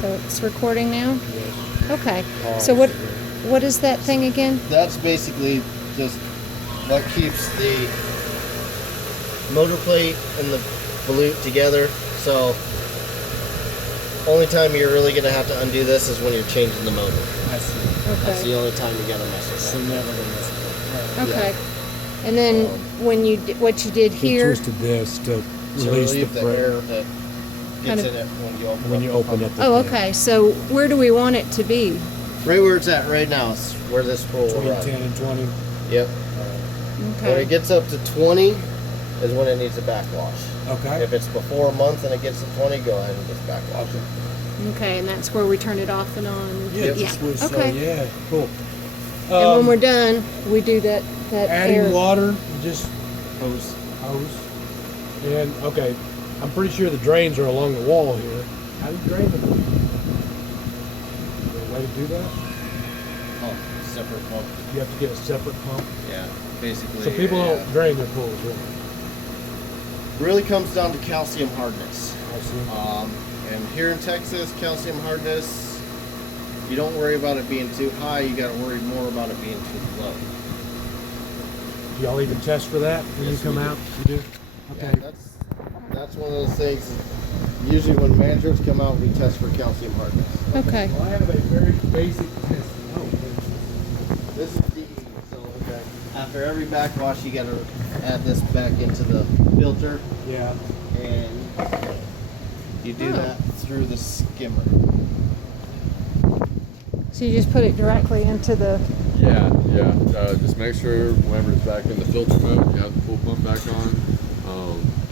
So it's recording now? Yes. Okay. Pause. So what is that thing again? That's basically just what keeps the motor plate and the volute together. So only time you're really gonna have to undo this is when you're changing the motor. I see. That's Okay. the only time you gotta mess with So that. never gonna mess with it. Okay. And then when you what you did He here, twisted this to To release relieve the pressure air that Kind gets of- in it when you open up the oh, thing. okay. So where do we want it to be? Right where it's at right now is where this spool will Between run. 10 and 20. Yep. When Okay. it gets up to 20 is when it needs a backwash. Okay. If it's before a month and it gets to 20, go ahead and just backwash it. Okay, and that's where we turn it off and on. Yeah, just switch. So, Okay. yeah, cool. And when we're done, we do that adding air. water, just Hose. hose. And, okay, I'm pretty sure the drains are along the wall here. How do you drain them? Is there a way to do that? Oh, separate pump. You have to get a separate pump. Yeah, basically. So people don't drain their pools, really. Really comes down to calcium hardness. I see. And here in Texas, calcium hardness, you don't worry about it being too high. You got to worry more about it being too low. Do y'all even test for that when Yes, you come we do. out? You do? Yeah, Okay. that's one of those things. Usually when managers come out, we test for calcium hardness. Okay. Well, I have a very basic test. Oh, This is DE. So after every backwash, you got to add this back into the filter, yeah. and you do Oh. that through the skimmer. So you just put it directly into the. Yeah. Just make sure whenever it's back in the filter mode, you have the full pump back on,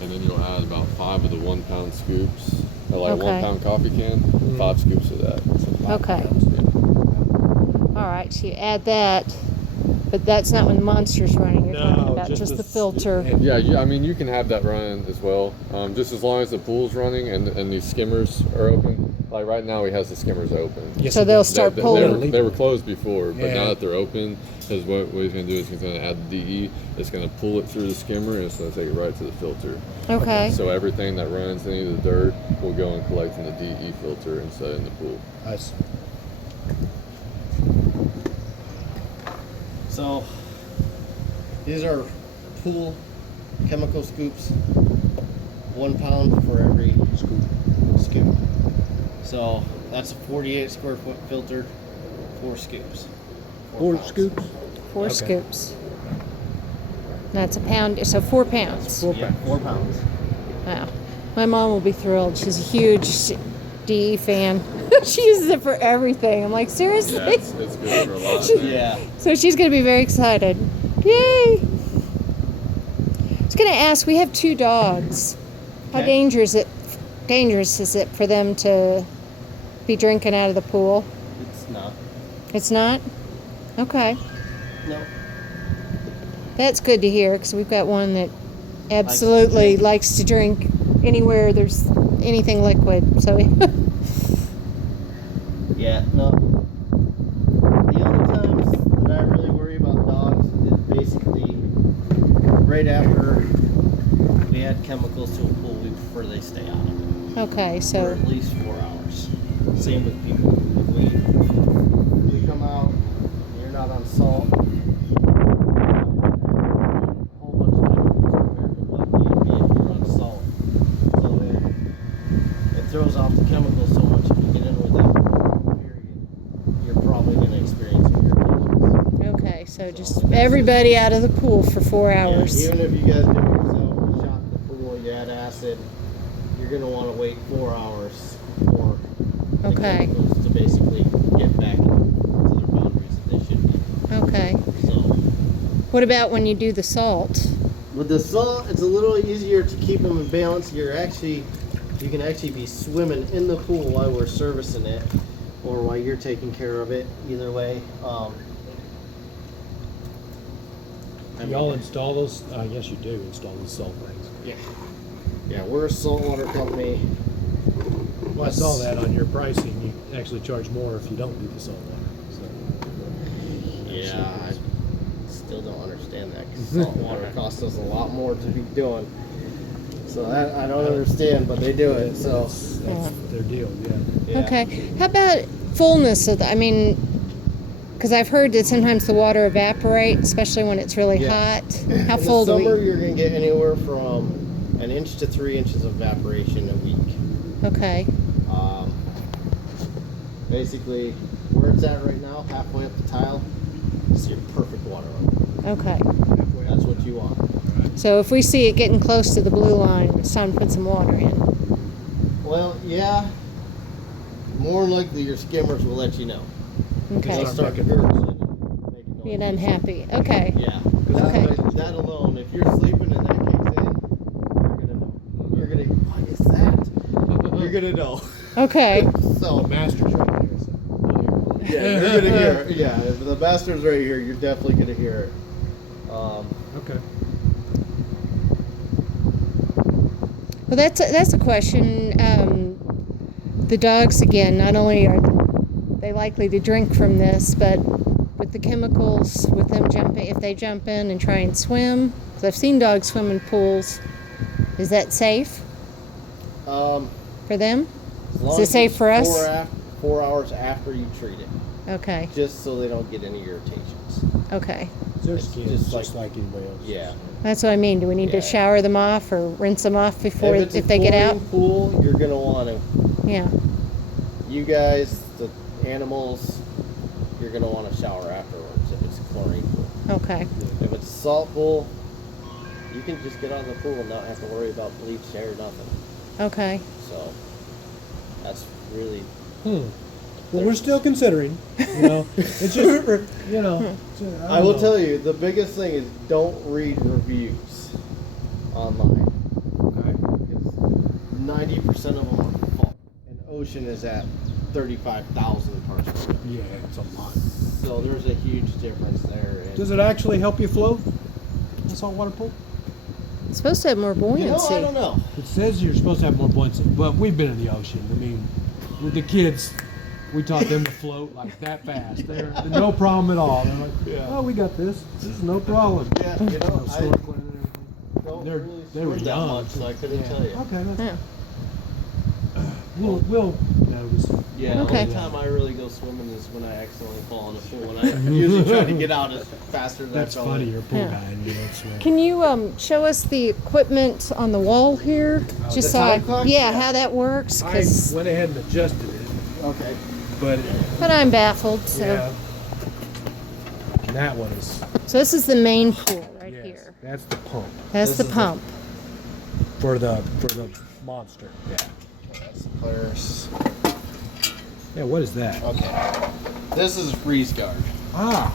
and then you'll add about 5 of the 1 pound scoops, or like Okay. 1 pound coffee can, 5 scoops of that. So 5 Okay. pounds, yeah. All right. So you add that, but that's not when Monster's running. You're talking No, about just the s- filter. and- Yeah, I mean you can have that running as well, just as long as the pool's running and these skimmers are open. Like right now, he has the skimmers open. Yes, So it they'll is. start They pulling. were closed before, but Yeah. now that they're open, because what he's going to do is he's going to add the DE. It's going to pull it through the skimmer and it's going to take it right to the filter. Okay. So everything that runs any of the dirt will go and collect in the DE filter instead in the pool. I see. So these are pool chemical scoops. 1 pound for every scoop. So that's a 48 square foot filter, 4 scoops. 4 pounds. scoops? 4 Okay. scoops. That's a pound. So 4 pounds. 4 Yeah, pounds. 4 pounds. Wow. My mom will be thrilled. She's a huge DE fan. She uses it for everything. I'm like, seriously? Yeah, it's good for a lot of She- things. Yeah. So she's going to be very excited. Yay! I was going to ask, we have 2 dogs. How Okay. dangerous is it for them to be drinking out of the pool? It's not. It's not? Okay. No. That's good to hear because we've got one that absolutely drink. likes to drink anywhere there's anything liquid. So Yeah, no. The only times that I really worry about dogs is basically right after we add chemicals to a pool, we prefer they stay out of it okay, for so at least 4 hours. Same with people. If we come out, and you're not on salt. A whole bunch of chemicals compared to what you'd be if you're on salt. So it throws off the chemicals so much if you get in with it, period, you're probably going to experience some irritations. okay, so just everybody out of the pool for 4 hours. Yeah, even if you guys do it yourself, you shot in the pool, you add acid, you're going to want to wait 4 hours for the Okay. chemicals to basically get back to their boundaries that they should be. Okay. So What about when you do the salt? with the salt, it's a little easier to keep them in balance. You can actually be swimming in the pool while we're servicing it, or while you're taking care of it. Either way. Y'all install those? Yes, you do install these salt things. Yeah, we're a saltwater company. Well, I saw that on your pricing. You actually charge more if you don't do the salt water. So. Yeah, I still don't understand that because salt water costs us a lot more to be doing. So I don't understand, but they do it. So That's Yeah. their deal. Yeah. yeah. Okay. How about fullness of the, I mean, because I've heard that sometimes the water evaporates, especially when it's really Yeah. hot. How In full the do we? summer, you're gonna get anywhere from an inch to 3 inches of evaporation a week. Okay. Basically, where it's at right now, halfway up the tile, is your perfect water level. Okay. That's what you want. So if we see it getting close to the blue line, it's time to put some water in. Well, yeah. More than likely, your skimmers will let you know. Okay. They'll start making gurgling, making Being noises. unhappy. Okay. Yeah. Okay. That alone, if you're sleeping and that kicks in, you're gonna know. You're gonna, what is that? You're gonna know. Okay. So, The master's right there. So we'll hear yeah, you're gonna hear it. Yeah, if the master's right here, you're definitely gonna hear it. Okay. Well, that's a question. The dogs, again, not only are they likely to drink from this, but with the chemicals, with them jumping, if they jump in and try and swim, because I've seen dogs swim in pools, is that safe Um, for them? as long Is it as safe it's for us? 4 hours after you treat it, Okay. just so they don't get any irritations. Okay. Their It's skin just just like anybody else. Yeah. That's what I mean. Do we need Yeah. to shower them off or rinse them off before If it's a they get out? chlorine pool, you're gonna want to. Yeah. You guys, the animals, you're gonna want to shower afterwards if it's a chlorine pool. Okay. If it's a salt pool, you can just get out of the pool and not have to worry about bleach hair or nothing. Okay. So that's really Well, we're still considering. You know, it's just you know. I will tell you, the biggest thing is don't read reviews online. Okay. Because 90% of them are false. And ocean is at 35,000 parts per million. Yeah, it's a lot. So there's a huge difference there. And Does it actually help you float? The saltwater pool? It's supposed to have more you know, buoyancy. I don't know. It says you're supposed to have more buoyancy, but we've been in the ocean. I mean, with the kids, we taught them to float like that fast. They're no problem at all. They're like, Yeah. oh, we got this. This is no problem. Yeah, you know, I Snorkeling and everything. don't They're- really they were swim that young, much, so I couldn't Yeah. tell you. Okay, that's, Yeah. we'll notice. Yeah, Okay. the only time I really go swimming is when I accidentally fall in a pool, and I usually try to get out as faster than That's I fell in. funny. You're a pool Yeah. guy and you don't swim. Can you show us the equipment on the wall here? Just the so I, time clock? yeah, Yeah. how that works. I 'Cause- went ahead and adjusted it, Okay. but but I'm baffled. So, yeah. And that one is so this is the main pool right yes, here. that's the pump That's This the is the- pump. for the monster. Yeah. That's the Polaris. Yeah. What is that? Okay. This is a freeze guard. Ah.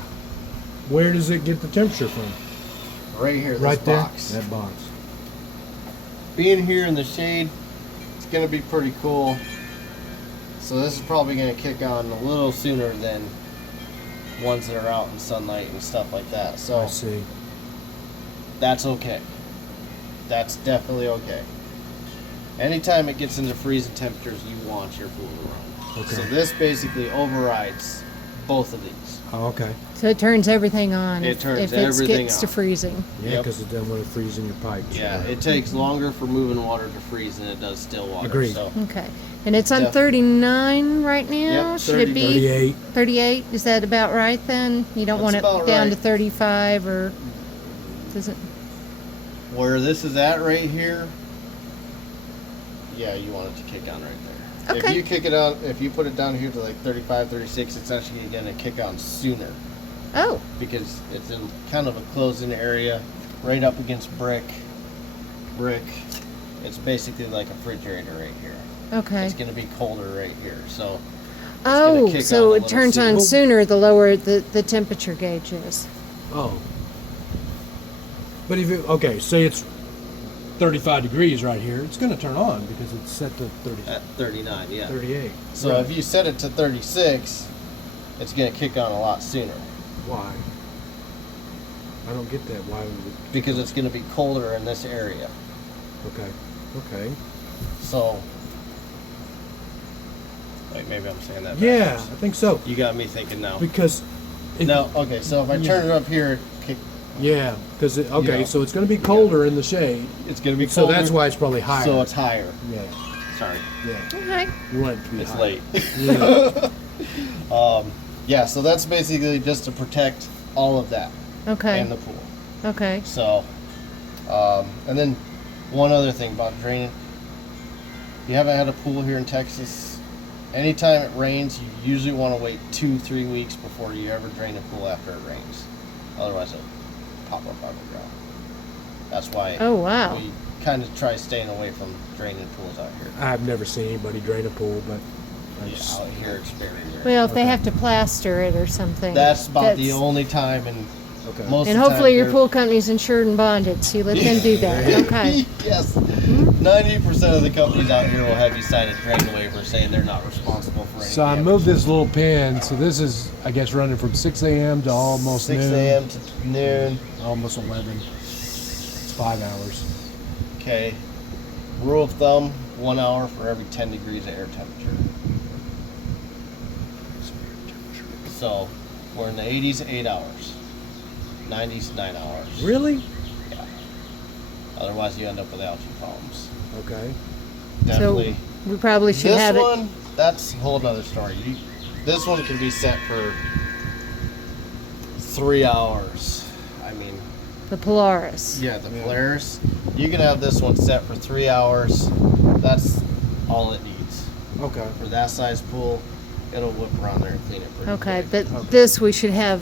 Where does it get the temperature from? Right here, this Right there. box. That box. Being here in the shade, it's gonna be pretty cool. So this is probably gonna kick on a little sooner than ones that are out in sunlight and stuff like that. I So see. that's okay. That's definitely okay. Anytime it gets into freezing temperatures, you want your pool to run. Okay. So this basically overrides both of these. Oh, okay. So it turns everything on It if turns it everything gets to on. freezing. Yeah, Yep. because it doesn't want to freeze in your pipes. Yeah, Right. it takes longer for moving water to freeze than it does still water. Agreed. So Okay. And it's on Yeah. 39 right now? Yep, Should it be 38. 38? Is that about right then? You don't That's want it about down to right. 35 or does it? where this is at right here, yeah, you want it to kick on right there. Okay. If you kick it out, if you put it down here to like 35, 36, it's actually going to kick on sooner Oh, because it's in kind of a closed-in area, right up against brick. It's basically like a refrigerator right here. okay. It's going to be colder right here, so Oh, kick so on a it little turns on sooner. sooner the lower the temperature gauge is. Oh. But if it, okay, say it's 35 degrees right here, it's going to turn on because it's set to 30, at 39, yeah. 38. So Right. if you set it to 36, it's going to kick on a lot sooner Why? I don't get that. Why would it? because it's going to be colder in this area. Okay. Okay. So, wait, maybe I'm saying that. Yeah, backwards. I think so. You got me thinking now. Because. It, No, okay. So if I turn it up here, Yeah, because okay, Yeah. so it's going to be colder in the shade, It's gonna be so colder. that's why it's probably higher. So it's higher. yeah, Sorry, yeah. Okay. You want it to be it's higher. late. Yeah. Yeah, so that's basically just to protect all of that Okay. and the pool. Okay. So, and then one other thing about draining. You haven't had a pool here in Texas. Anytime it rains, you usually want to wait 2-3 weeks before you ever drain a pool after it rains. Otherwise, it'll pop up out of the ground. That's why Oh wow. we kind of try staying away from draining pools out here. I've never seen anybody drain a pool, but Yeah, out here it's very rare. Well, if they Okay. have to plaster it or something. That's about the that's- only time, and okay. most And of the hopefully time your they're- pool company's insured and bonded, so you let them do that. Okay. Yes. 90% of the companies out here will have you sign a drain waiver saying they're not responsible for anything. So I moved this little pin. So this is, I guess, running from 6 a.m. to almost 6 noon. a.m. to noon. Almost 11. It's 5 hours. Okay. Rule of thumb: 1 hour for every 10 degrees of air temperature. So we're in the 80s, 8 hours. 90s, 9 hours. Really? Yeah. Otherwise, you end up with algae problems. Okay. Definitely. We probably should This have it. one, that's a whole nother story. This one can be set for 3 hours. I mean, The Polaris. yeah, the Polaris. You can have this one set for 3 hours. That's all it needs. Okay. For that size pool, it'll whip around there and clean it pretty Okay, quick. but this we should have